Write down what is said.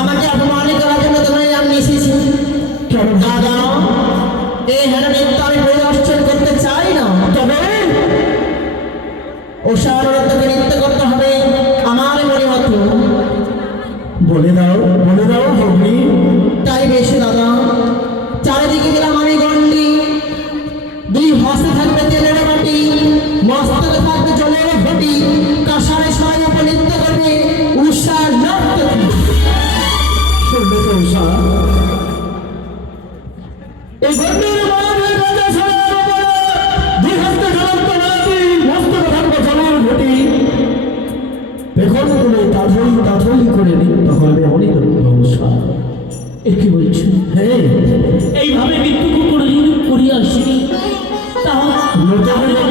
আমাকে অপমানিত করার জন্য তোমার আমি এসেছি দাদা। এই হেরান আমি পরিদর্শন করতে চাই না, তবে ওষারকে নৃত্য করতে হবে আমার মনে মতো। বলে দাও ভগ্নী। তাই বেশি দাদা, চারিদিকে দিলাম আমি গন্ডি, দুই হস্তে থাকবে তেলের মাটি, মস্তকে থাকবে জলের ঘটি, কাঁসারে সবাই উপর নৃত্য করবে উষা নর্তকী। শুনবে তো উষা, এই গন্ডির মাঝে রাজা ছাড়ার উপরে দুই হস্তে জ্বলন্ত মাটি, মস্তকে থাকবে জলের ঘটি। এখনো তুমি তাথই করে নৃত্য করবে অনেক উষা। এ কি বলছো? হ্যাঁ, এইভাবে মৃত্যুকে কোনোদিন করিয়া আসিনি, তাহলে নতুন